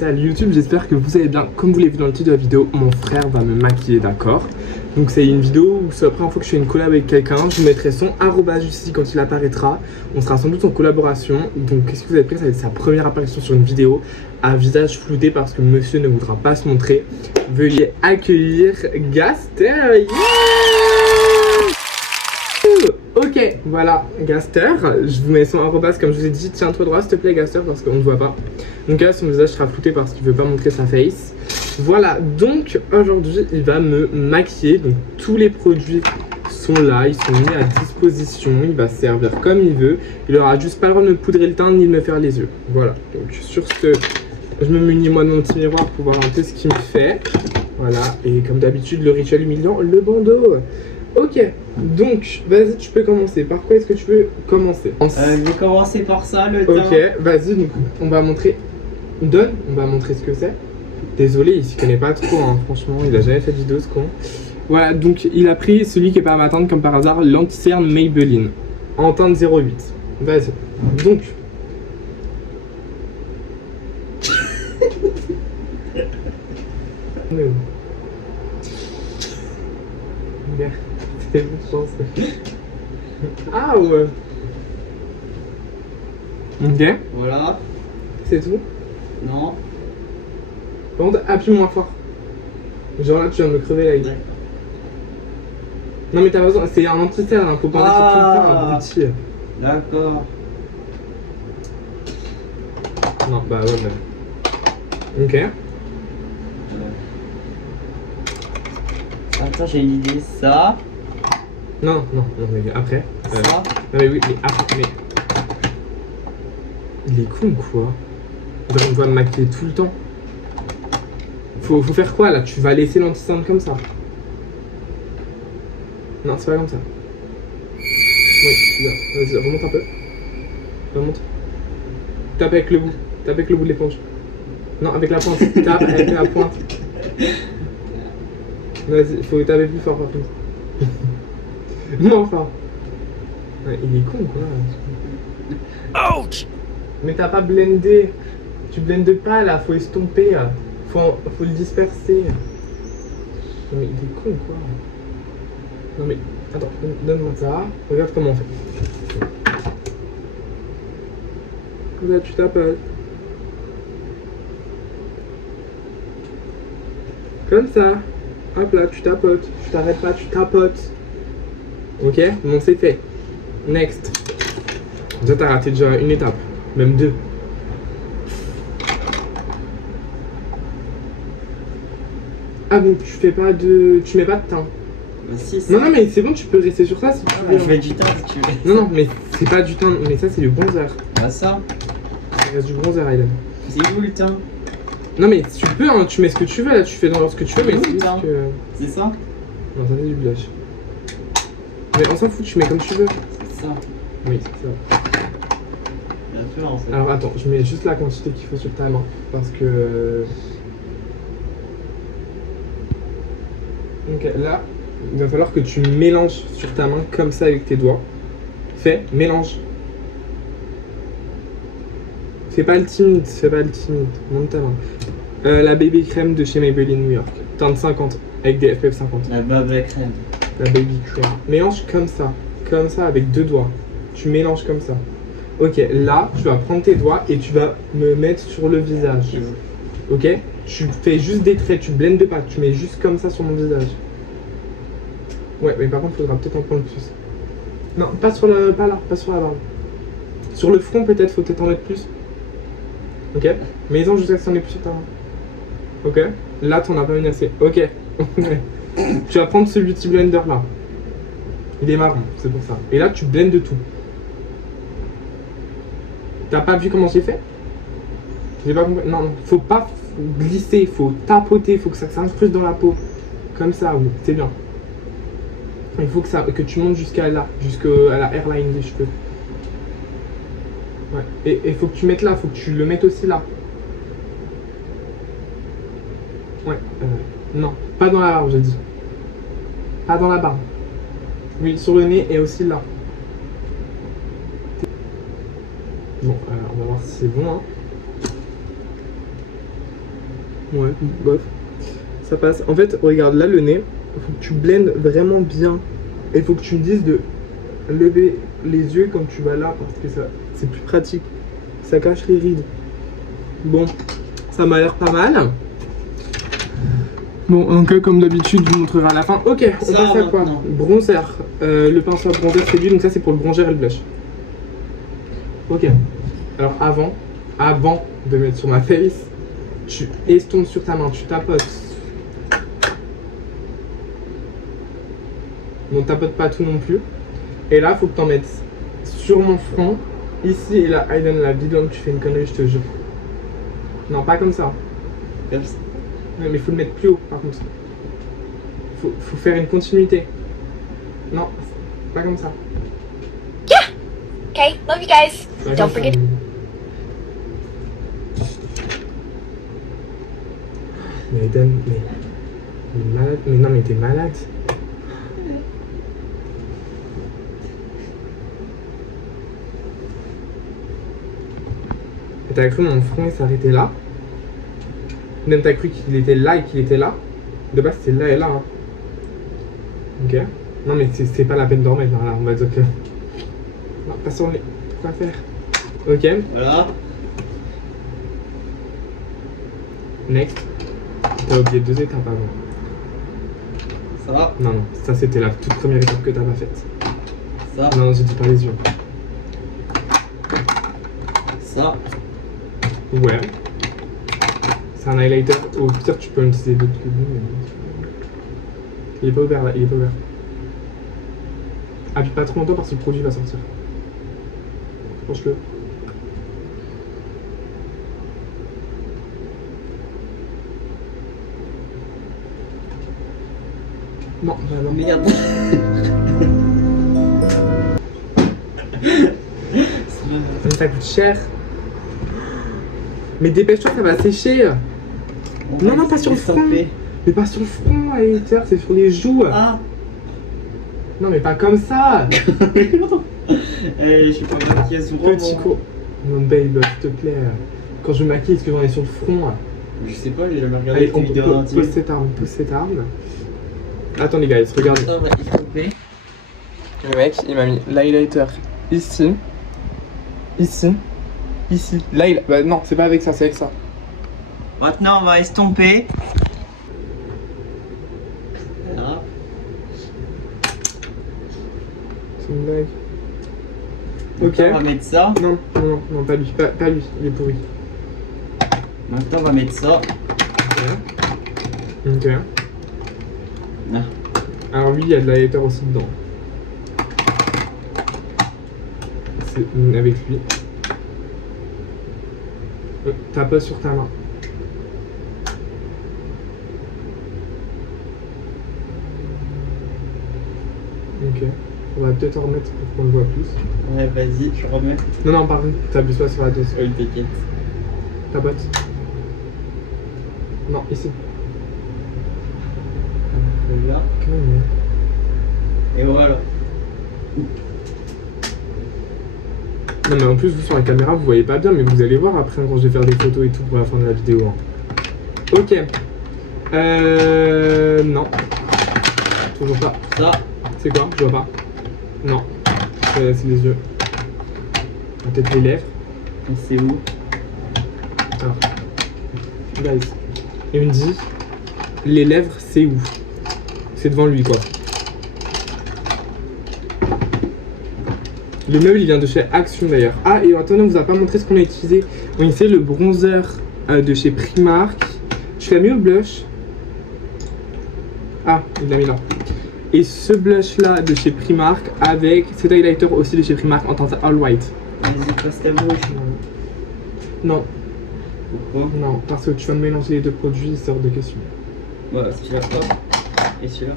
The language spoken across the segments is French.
Salut YouTube, j'espère que vous allez bien. Comme vous l'avez vu dans le titre de la vidéo, mon frère va me maquiller, d'accord? Donc c'est une vidéo où c'est la première fois que je fais une collab avec quelqu'un. Je vous mettrai son arrobase ici quand il apparaîtra. On sera sans doute en collaboration. Donc qu'est-ce que vous avez pris? Ça va être sa première apparition sur une vidéo à visage flouté parce que monsieur ne voudra pas se montrer. Veuillez accueillir Gaster. Yeah! Ok, voilà, Gaster. Je vous mets son arrobase comme je vous ai dit. Tiens-toi droit s'il te plaît Gaster parce qu'on ne voit pas. Donc là son visage sera flouté parce qu'il veut pas montrer sa face. Voilà, donc aujourd'hui il va me maquiller. Donc tous les produits sont là, ils sont mis à disposition. Il va se servir comme il veut. Il aura juste pas le droit de me poudrer le teint ni de me faire les yeux. Voilà, donc sur ce, je me munis moi de mon petit miroir pour voir un peu ce qu'il me fait. Voilà, et comme d'habitude le rituel humiliant, le bandeau. Ok, donc vas-y, tu peux commencer. Par quoi est-ce que tu veux commencer? Je vais commencer par ça, le temps. Ok, vas-y, donc on va montrer. On va montrer ce que c'est. Désolé, il s'y connaît pas trop, hein, franchement, il a jamais fait de vidéo ce con. Voilà, donc il a pris celui qui est pas à m'attendre comme par hasard, l'anti-cerne Maybelline. En teinte 08. Vas-y. Donc. C'est une chance. Ah ouais. Ok. Voilà. C'est tout. Non. Par contre, appuie moins fort. Genre là, tu viens de me crever la gueule. Ouais. Non, mais t'as raison, c'est un anti-cerne, hein, faut pas mettre tout le temps un abruti. D'accord. Non, bah ouais, bah. Ok. Attends, j'ai une idée. Ça. Non, mais après. Ça. Non, mais oui, mais après, mais. Il est con, quoi. On doit me maquiller tout le temps. Faut faire quoi là? Tu vas laisser l'anti-cerne comme ça? Non, c'est pas comme ça. Oui, bien. Vas-y, remonte un peu. Remonte. Tape avec le bout. Tape avec le bout de l'éponge. Non, avec la pointe. Tape avec la pointe. Vas-y, faut taper plus fort par contre. Non, fort. Ouais, il est con quoi. Ouch! Mais t'as pas blendé. Tu blendes pas là, faut estomper. Faut le disperser. Non mais il est con quoi. Non mais attends, donne-moi ça. Regarde comment on fait. Là tu tapotes. Comme ça. Hop là, tu tapotes. Tu t'arrêtes pas, tu tapotes. Ok? Bon c'est fait. Next. Déjà t'as raté déjà une étape. Même deux. Ah bon, tu fais pas de. Tu mets pas de teint. Bah si, Non, mais c'est bon, tu peux rester sur ça si tu veux. je mets du temps si tu veux. Non, mais c'est pas du teint, mais ça c'est du bronzer. Bah ça. Il reste du bronzer, Aiden. C'est où le temps? Non, mais tu peux, hein, tu mets ce que tu veux là, tu fais dans ce que tu veux, mais Oui, c'est juste teint. que. C'est ça? Non, ça c'est du blush. Mais on s'en fout, tu mets comme tu veux. C'est ça. Oui, c'est ça. Bien sûr, en fait. Alors attends, je mets juste la quantité qu'il faut sur ta main. Parce que. Donc là, il va falloir que tu mélanges sur ta main comme ça avec tes doigts. Fais, mélange. Fais pas le timide, monte ta main. La baby crème de chez Maybelline New York. Teinte 50 avec des FPF 50. La bubble crème. La baby crème. Mélange comme ça avec deux doigts. Tu mélanges comme ça. Ok, là, tu vas prendre tes doigts et tu vas me mettre sur le visage. Ok? Tu fais juste des traits, tu blendes pas, tu mets juste comme ça sur mon visage. Ouais, mais par contre, il faudra peut-être en prendre plus. Non, pas sur le, pas là, pas sur la barbe. Sur le front, peut-être, faut peut-être en mettre plus. Ok? Mais-en jusqu'à ce que t'en aies plus sur ta main. Ok? Là, t'en as pas une assez. Ok. Tu vas prendre ce Beauty Blender là. Il est marron, c'est pour ça. Et là, tu blendes tout. T'as pas vu comment j'ai fait? J'ai pas compris. Non, faut pas glisser, faut tapoter, faut que ça s'incruste dans la peau. Comme ça, oui, c'est bien. Il faut que tu montes jusqu'à là, jusqu'à la hairline des cheveux. Ouais. Et il faut que tu mettes là, faut que tu le mettes aussi là. Ouais. Non, pas dans la barbe, j'ai dit. Pas dans la barbe. Oui, sur le nez et aussi là. Bon, on va voir si c'est bon. Hein. Ouais, bof. Ça passe. En fait, regarde là le nez. Faut que tu blendes vraiment bien. Et faut que tu me dises de lever les yeux quand tu vas là parce que ça c'est plus pratique. Ça cache les rides. Bon, ça m'a l'air pas mal. Bon, un cas comme d'habitude, je vous montrerai à la fin. Ok, on Ça, passe à quoi? maintenant. Bronzer. Le pinceau à bronzer c'est lui, donc ça c'est pour le bronzer et le blush. Ok. Alors avant de mettre sur ma face, tu estompes sur ta main, tu tapotes. Donc tapote pas tout non plus. Et là, faut que t'en mettes sur mon front. Ici et là, Aiden, la vidéo, tu fais une connerie, je te jure. Non, pas comme ça. Comme ça. Ouais, mais faut le mettre plus haut, par contre. Faut faire une continuité. Non, pas comme ça. Okay, love you guys. Pas Don't comme ça. forget. Mais Aiden, mais malade. Mais non, mais t'es malade. Et t'as cru mon front il s'arrêtait là. Même t'as cru qu'il était là et qu'il était là. De base c'est là et là. Hein. Ok. Non mais c'est pas la peine d'en mettre là, on va dire que. Non, pas sur les. Quoi faire? Ok. Voilà. Next. T'as oublié 2 étapes avant. Ça va. Non, non, ça c'était la toute première étape que t'as pas faite. Ça. Non, j'ai dit pas les yeux. Ça. Ouais. C'est un highlighter. Au pire, tu peux utiliser d'autres que lui, mais. Il est pas ouvert là, il est pas ouvert. Appuie pas trop longtemps parce que le produit va sortir. Penche-le. Non, bah non. Merde. Ça coûte cher. Mais dépêche-toi, ça va sécher. Non, non, pas sur le front. Mais pas sur le front, highlighter, c'est sur les joues. Ah. Non, mais pas comme ça. Je suis pas maquillée souvent. Petit coup. Non, babe, s'il te plaît. Quand je me maquille, est-ce que j'en ai sur le front? Je sais pas, j'ai jamais regardé Allez, tes on vidéos en entier. pose cette arme, pose cette arme. Attendez, guys, regardez. Ça va y couper. Le mec, il m'a mis l'highlighter ici, ici, ici. Là, il... Bah non, c'est pas avec ça, c'est avec ça. Maintenant, on va estomper. Voilà. C'est une blague. Ok. On va mettre ça. Non, non, non, non, pas lui, pas lui, il est pourri. Maintenant, on va mettre ça. Ok. Ah. Alors lui, il y a de l'highlighter aussi dedans. C'est avec lui. Tape sur ta main. Ok. On va peut-être en remettre pour qu'on le voit plus. Ouais, vas-y, je remets. Non, non, par contre, t'abuses pas sur la dose. Oui, t'inquiète. Tapote. Non, ici. Là. Calme. Et voilà. Non, mais en plus, vous sur la caméra, vous voyez pas bien, mais vous allez voir après quand je vais faire des photos et tout pour la fin de la vidéo. Hein. Ok. Non. Toujours pas. Ça. C'est quoi? Je vois pas. Non. C'est les yeux. Peut-être les lèvres. Et c'est où? Alors. Guys. Il me dit. Les lèvres, c'est où? C'est devant lui, quoi. Le meuble, il vient de chez Action d'ailleurs. Ah, et attendez, on vous a pas montré ce qu'on a utilisé. On a utilisé le bronzer de chez Primark. Tu l'as mis au blush? Ah, il l'a mis là. Et ce blush là de chez Primark avec cet highlighter aussi de chez Primark en teinte all white. Vas-y, passe ta bouche. Non, Pourquoi? non, parce que tu vas me mélanger les deux produits, il sort de question. Ouais, celui-là pas. Et celui-là.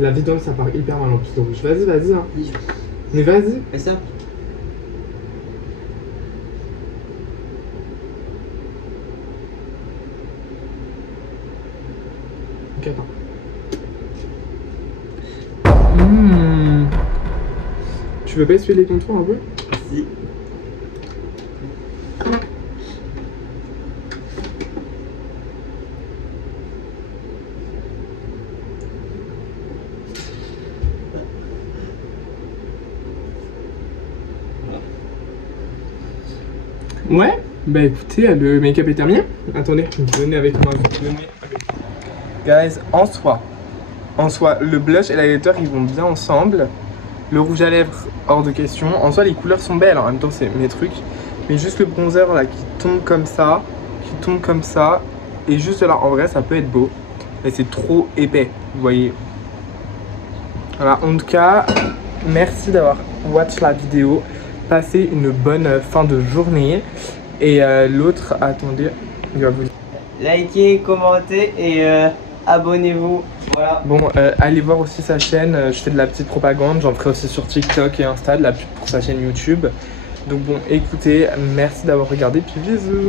La vidéo, ça part hyper mal en plus de rouge. Vas-y, vas-y. Hein. Dis. Mais vas-y. Et ça? Ok, attends. Tu veux pas essuyer les contours un peu? Si. Ouais, bah écoutez, le make-up est terminé. Attendez, venez avec moi. Guys, en soi, le blush et l'highlighter ils vont bien ensemble. Le rouge à lèvres, hors de question. En soi, les couleurs sont belles, en même temps, c'est mes trucs. Mais juste le bronzer là qui tombe comme ça, et juste là, en vrai, ça peut être beau. Mais c'est trop épais, vous voyez. Voilà, en tout cas, merci d'avoir watch la vidéo. Passez une bonne fin de journée. Et l'autre, attendez, il va vous dire. Likez, commentez et abonnez-vous. Voilà. Bon, allez voir aussi sa chaîne. Je fais de la petite propagande. J'en ferai aussi sur TikTok et Insta, de la pub pour sa chaîne YouTube. Donc bon, écoutez, merci d'avoir regardé. Puis bisous.